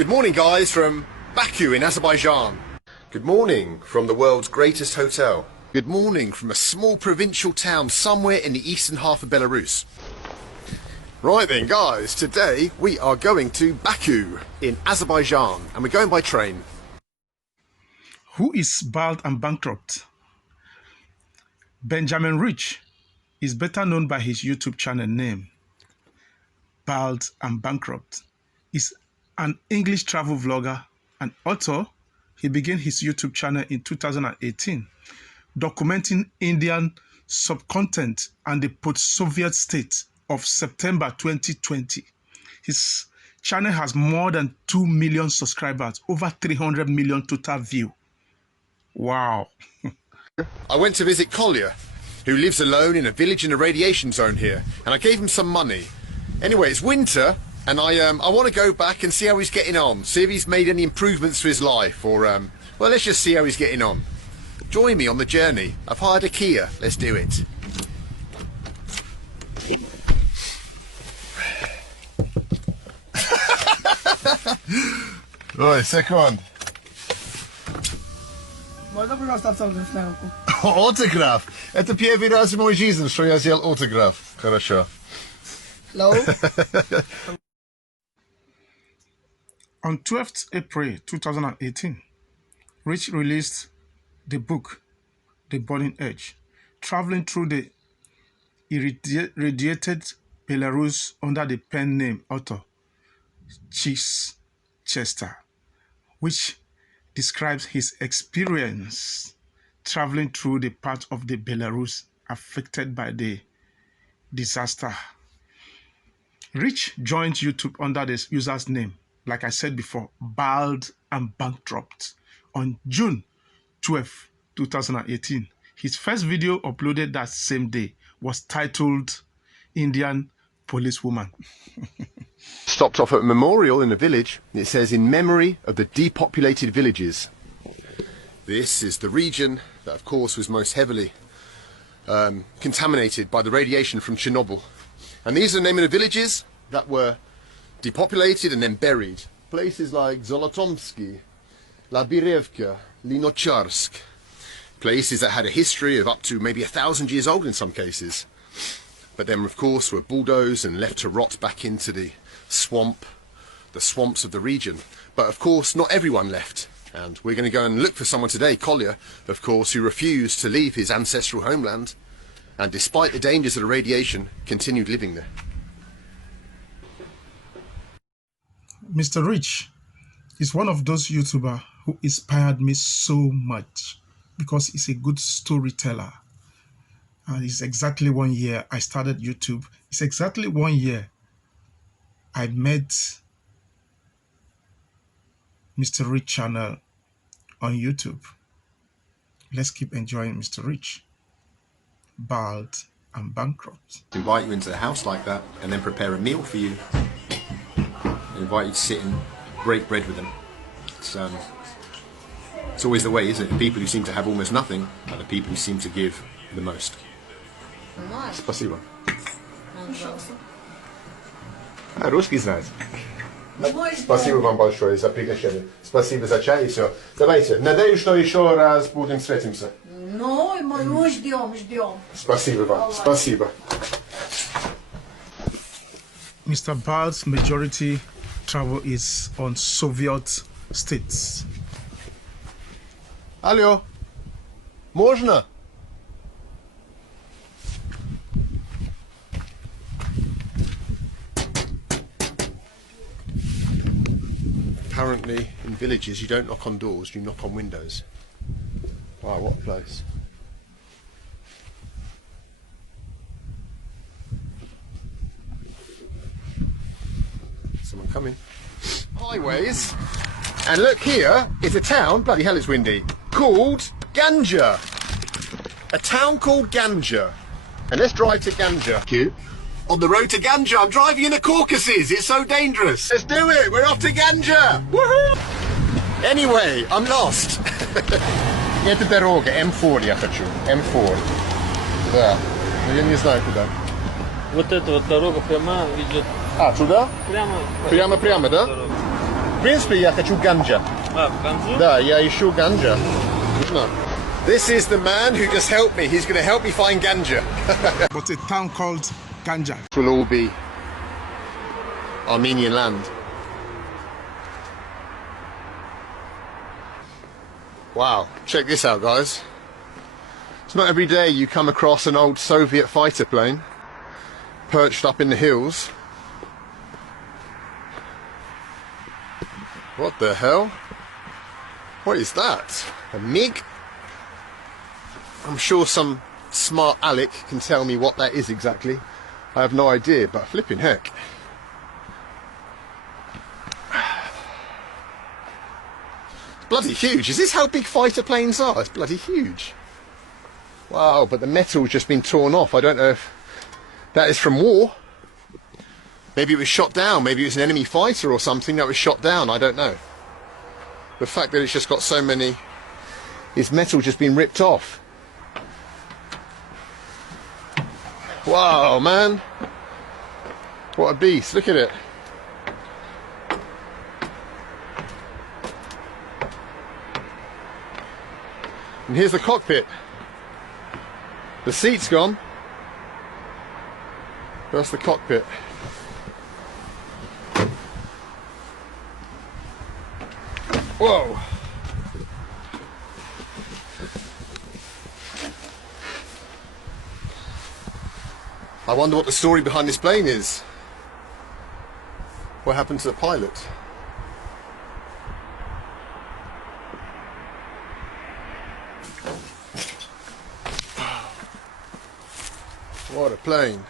Good morning, guys, from Baku in Azerbaijan. Good morning from the world's greatest hotel. Good morning from a small provincial town somewhere in the eastern half of Belarus. Right then, guys, today we are going to Baku in Azerbaijan, and we're going by train. Who is bald and bankrupt? Benjamin Rich is better known by his YouTube channel name, Bald and Bankrupt. He's an English travel vlogger and author. He began his YouTube channel in 2018, documenting Indian subcontinent and the post-Soviet state of September 2020. His channel has more than 2 million subscribers, over 300 million total view. Wow. I went to visit Kolya, who lives alone in a village in a radiation zone here, and I gave him some money. Anyway, it's winter, and I want to go back and see how he's getting on, see if he's made any improvements to his life, or, well, let's just see how he's getting on. Join me on the journey. I've hired a Kia. Let's do it. Ой, секунд. Можно, пожалуйста, автограф на руку? Autograph. Это первый раз в моей жизни, что я взял autograph. Хорошо. Hello? On 12th April 2018, Rich released the book, The Burning Edge, traveling through the irradiated Belarus under the pen name author Chester, which describes his experience traveling through the part of the Belarus affected by the disaster. Rich joined YouTube under the user's name, like I said before, Bald and Bankrupt, on June 12, 2018. His first video uploaded that same day was titled Indian Policewoman. Stopped off at a memorial in a village. It says, in memory of the depopulated villages. This is the region that, of course, was most heavily contaminated by the radiation from Chernobyl. And these are the name of the villages that were depopulated and then buried. Places like Zolotomsky, Labirevka, Linocharsk. Places that had a history of up to maybe 1,000 years old in some cases. But then, of course, were bulldozed and left to rot back into the swamps of the region. But, of course, not everyone left. And we're going to go and look for someone today, Kolya, of course, who refused to leave his ancestral homeland. And despite the dangers of the radiation, continued living there. Mr. Rich is one of those YouTubers who inspired me so much because he's a good storyteller. And it's exactly 1 year I started YouTube. It's exactly 1 year I met Mr. Rich channel on YouTube. Let's keep enjoying Mr. Rich, Bald and Bankrupt. Invite you into the house like that and then prepare a meal for you. Invite you to sit and break bread with them. It's always the way, isn't it? The people who seem to have almost nothing are the people who seem to give the most. Спасибо. Русский знает. Спасибо вам большое за приглашение. Спасибо за чай и все. Давайте. Надеюсь, что еще раз будем встретимся. Ну, мы ждем. Спасибо вам. Спасибо. Mr. Bald's majority travel is on Soviet states. Алло. Можно? Apparently, in villages, you don't knock on doors, you knock on windows. Wow, what a place. Someone coming. Highways. And look, here is a town, bloody hell it's windy, called Ganja. A town called Ganja. And let's drive to Ganja. Cute. On the road to Ganja, I'm driving in the Caucasus, it's so dangerous. Let's do it, we're off to Ganja. Woohoo! Anyway, I'm lost. Это дорога, M4 я хочу, M4. Да, но я не знаю куда. Вот эта вот дорога прямо ведет. А, туда? Прямо, да? дорога. В принципе, я хочу ганджа. Ганзу? Да, я ищу ганджа. No. This is the man who just helped me. He's going to help me find ganja. But a town called Ganja. It will all be Armenian land. Wow, check this out, guys. It's not every day you come across an old Soviet fighter plane perched up in the hills. What the hell? What is that? A MiG? I'm sure some smart Alec can tell me what that is exactly. I have no idea, but flipping heck. It's bloody huge. Is this how big fighter planes are? It's bloody huge. Wow, but the metal's just been torn off. I don't know if that is from war. Maybe it was shot down. Maybe it was an enemy fighter or something that was shot down. I don't know. The fact that it's just got so many... Its metal just been ripped off. Wow, man. What a beast. Look at it. And here's the cockpit. The seat's gone. That's the cockpit. Whoa. I wonder what the story behind this plane is. What happened to the pilot? What a plane.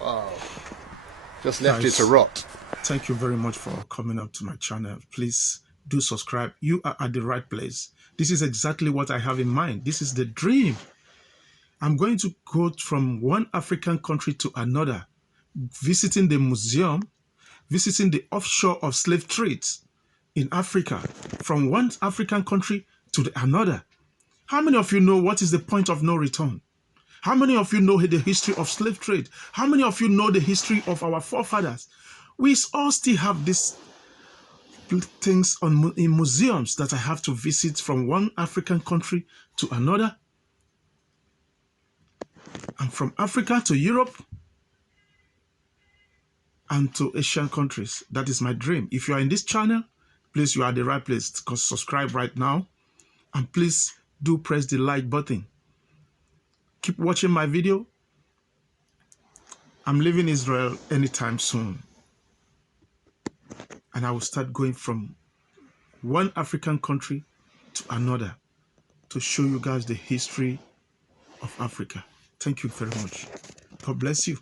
Wow. Just left it to rot. Thank you very much for coming up to my channel. Please do subscribe. You are at the right place. This is exactly what I have in mind. This is the dream. I'm going to go from one African country to another, visiting the museum, visiting the offshore of slave trades in Africa, from one African country to another. How many of you know what is the point of no return? How many of you know the history of slave trade? How many of you know the history of our forefathers? We all still have these things in museums that I have to visit from one African country to another. And from Africa to Europe and to Asian countries. That is my dream. If you are in this channel, please, you are at the right place. Subscribe right now. And please do press the like button. Keep watching my video. I'm leaving Israel anytime soon. And I will start going from one African country to another to show you guys the history of Africa. Thank you very much. God bless you.